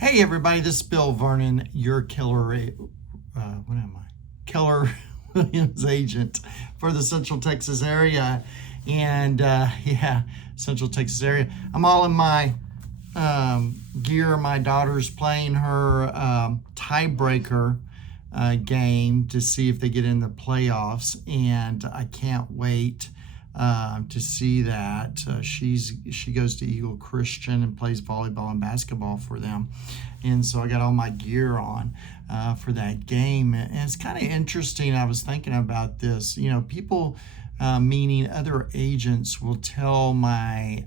Hey everybody, this is Bill Vernon, your Keller, Keller Williams agent for the Central Texas area. And Central Texas area. I'm all in my gear. My daughter's playing her tiebreaker game to see if they get in the playoffs, and I can't wait to see that. She goes to Eagle Christian and plays volleyball and basketball for them, and so I got all my gear on for that game. And it's kind of interesting. I was thinking about this. You know, people, meaning other agents, will tell my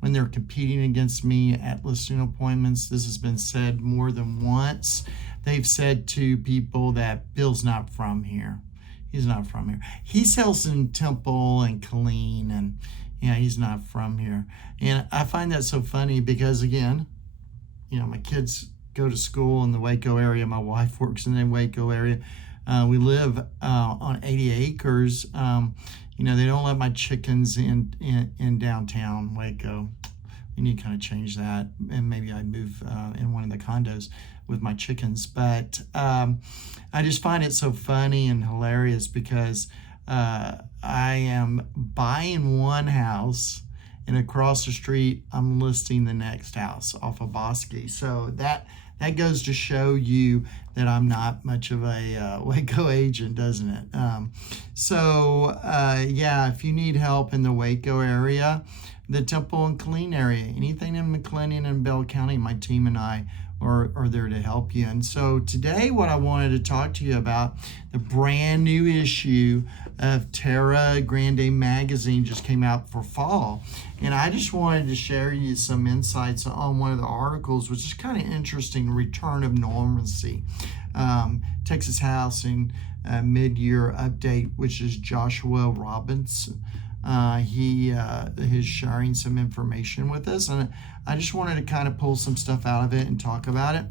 when they're competing against me at listing appointments. This has been said more than once. They've said to people that Bill's not from here. He's not from here. He sells in Temple and Killeen, and he's not from here. And I find that so funny because, again, my kids go to school in the Waco area. My wife works in the Waco area. We live on 80 acres. They don't let my chickens in downtown Waco. We need to kind of change that, and maybe I move in one of the condos with my chickens. But I just find it so funny and hilarious because I am buying one house, and across the street I'm listing the next house off of Bosque. So that goes to show you that I'm not much of a Waco agent, doesn't it? If you need help in the Waco area, the Temple and Killeen area, anything in McLennan and Bell County, my team and I are there to help you. And so today what I wanted to talk to you about, the brand new issue of Terra Grande magazine just came out for fall. And I just wanted to share you some insights on one of the articles, which is kind of interesting, Return of Normalcy. Texas Housing mid-year update, which is Joshua Robinson. He is sharing some information with us, and I just wanted to kind of pull some stuff out of it and talk about it.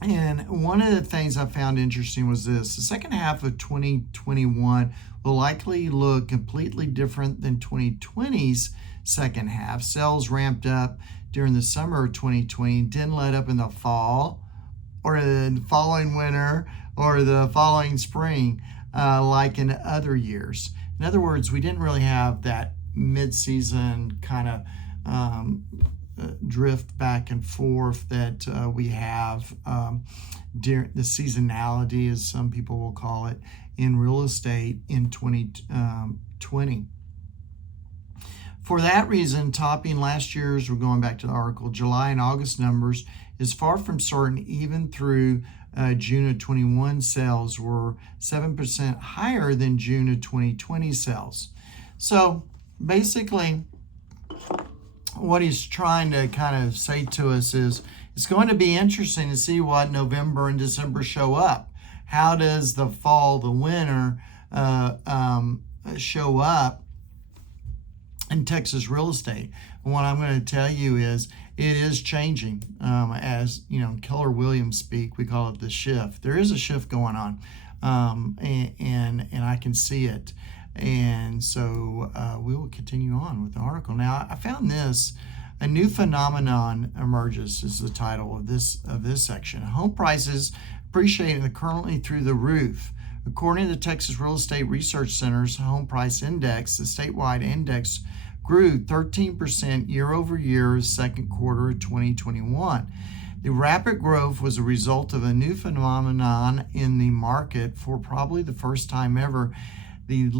And one of the things I found interesting was this: the second half of 2021 will likely look completely different than 2020's second half. Sales ramped up during the summer of 2020, didn't let up in the fall or the following winter or the following spring like in other years. In other words, we didn't really have that mid-season kind of drift back and forth that we have during the seasonality, as some people will call it, in real estate in 2020. For that reason, topping last year's, we're going back to the article, July and August numbers is far from certain. Even through June of 21, sales were 7% higher than June of 2020 sales. So basically, what he's trying to kind of say to us is it's going to be interesting to see what November and December show up. How does the fall, the winter show up in Texas real estate? And what I'm going to tell you is it is changing. As Keller Williams speak, we call it the shift. There is a shift going on, and I can see it. And so we will continue on with the article. Now, I found this: a new phenomenon emerges is the title of this section. Home prices appreciating currently through the roof. According to the Texas Real Estate Research Center's Home Price Index, the statewide index grew 13% year over year second quarter of 2021. The rapid growth was a result of a new phenomenon in the market. For probably the first time ever, the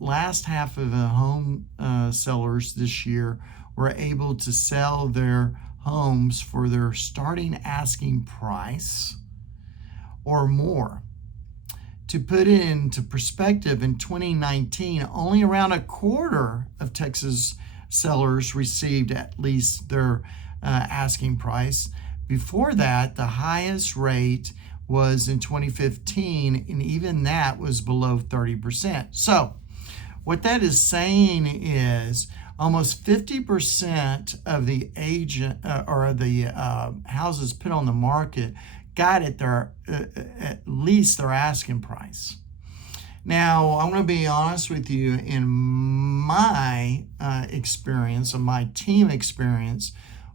last half of the home sellers this year were able to sell their homes for their starting asking price or more. To put it into perspective, in 2019, only around a quarter of Texas sellers received at least their asking price. Before that, the highest rate was in 2015, and even that was below 30%. So what that is saying is almost 50% of the agent or the houses put on the market got at at least their asking price. Now, I'm going to be honest with you. In my experience, and my team experience,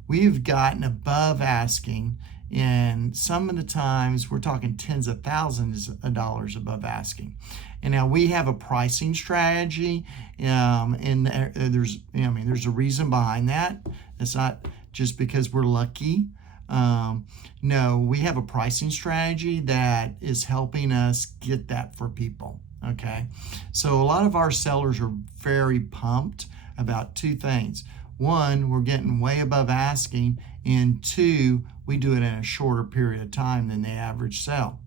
we've gotten above asking, and some of the times we're talking tens of thousands of dollars above asking. And now we have a pricing strategy, and there's a reason behind that. It's not just because we're lucky. No, we have a pricing strategy that is helping us get that for people. Okay, so a lot of our sellers are very pumped about two things. One, we're getting way above asking, and two, we do it in a shorter period of time than the average sell.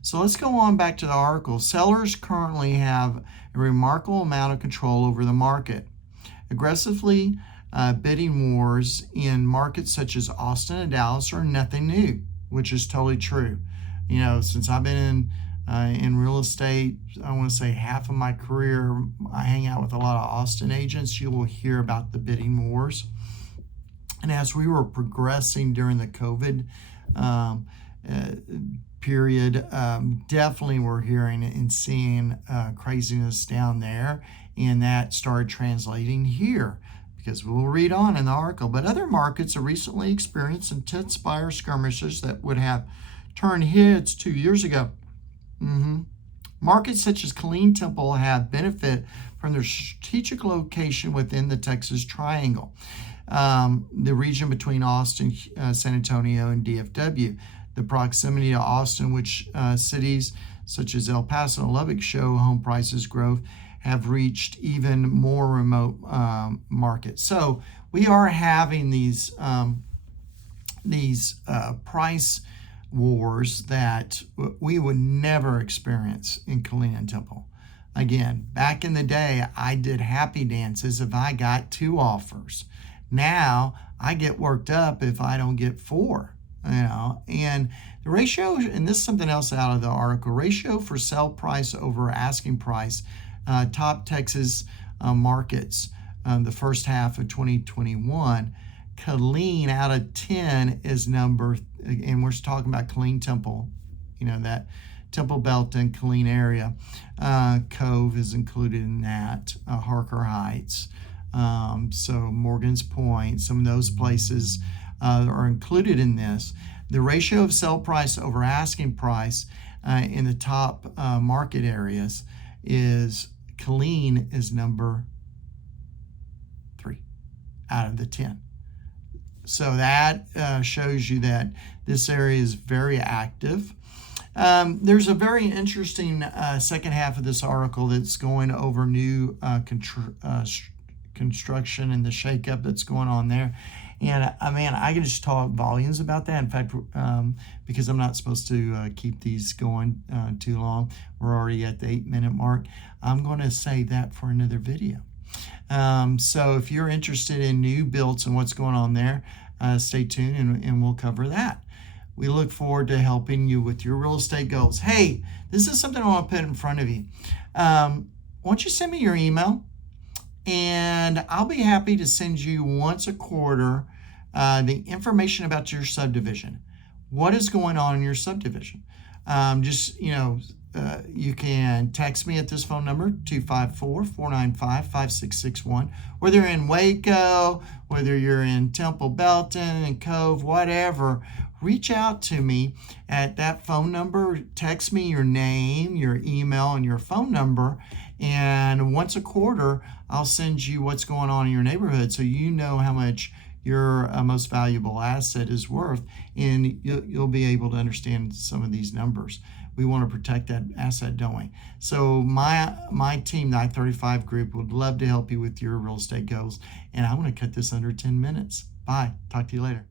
So let's go on back to the article. Sellers currently have a remarkable amount of control over the market. Aggressively bidding wars in markets such as Austin and Dallas are nothing new, which is totally true. Since I've been in real estate, I want to say half of my career, I hang out with a lot of Austin agents. You will hear about the bidding wars. And as we were progressing during the COVID period, definitely we're hearing and seeing craziness down there, and that started translating here, because we'll read on in the article. But other markets have recently experienced intense buyer skirmishes that would have turned heads 2 years ago. Markets such as Killeen Temple have benefit from their strategic location within the Texas Triangle, the region between Austin, San Antonio, and DFW. The proximity to Austin, which cities such as El Paso and Lubbock show home prices growth, have reached even more remote markets. So we are having these price wars that we would never experience in Killeen Temple. Again, back in the day, I did happy dances if I got 2 offers. Now I get worked up if I don't get 4. And the ratio, and this is something else out of the article, ratio for sell price over asking price, top Texas markets, the first half of 2021, Killeen out of 10 is number, and we're talking about Killeen Temple, that Temple Belton, Killeen area. Cove is included in that, Harker Heights, so Morgan's Point, some of those places are included in this. The ratio of sell price over asking price in the top market areas is Killeen is number 3 out of the 10. So that shows you that this area is very active. There's a very interesting second half of this article that's going over new construction and the shakeup that's going on there. And I can just talk volumes about that. In fact, because I'm not supposed to keep these going too long, we're already at the 8-minute mark. I'm going to save that for another video. So if you're interested in new builds and what's going on there, stay tuned and we'll cover that. We look forward to helping you with your real estate goals. Hey, this is something I want to put in front of you. Why don't you send me your email? And I'll be happy to send you once a quarter the information about your subdivision. What is going on in your subdivision? You can text me at this phone number, 254-495-5661. Whether you're in Waco, whether you're in Temple Belton and Cove, whatever, reach out to me at that phone number. Text me your name, your email, and your phone number. And once a quarter, I'll send you what's going on in your neighborhood so you know how much your most valuable asset is worth, and you'll be able to understand some of these numbers. We want to protect that asset, don't we? So my team, the I-35 group, would love to help you with your real estate goals, and I want to cut this under 10 minutes. Bye. Talk to you later.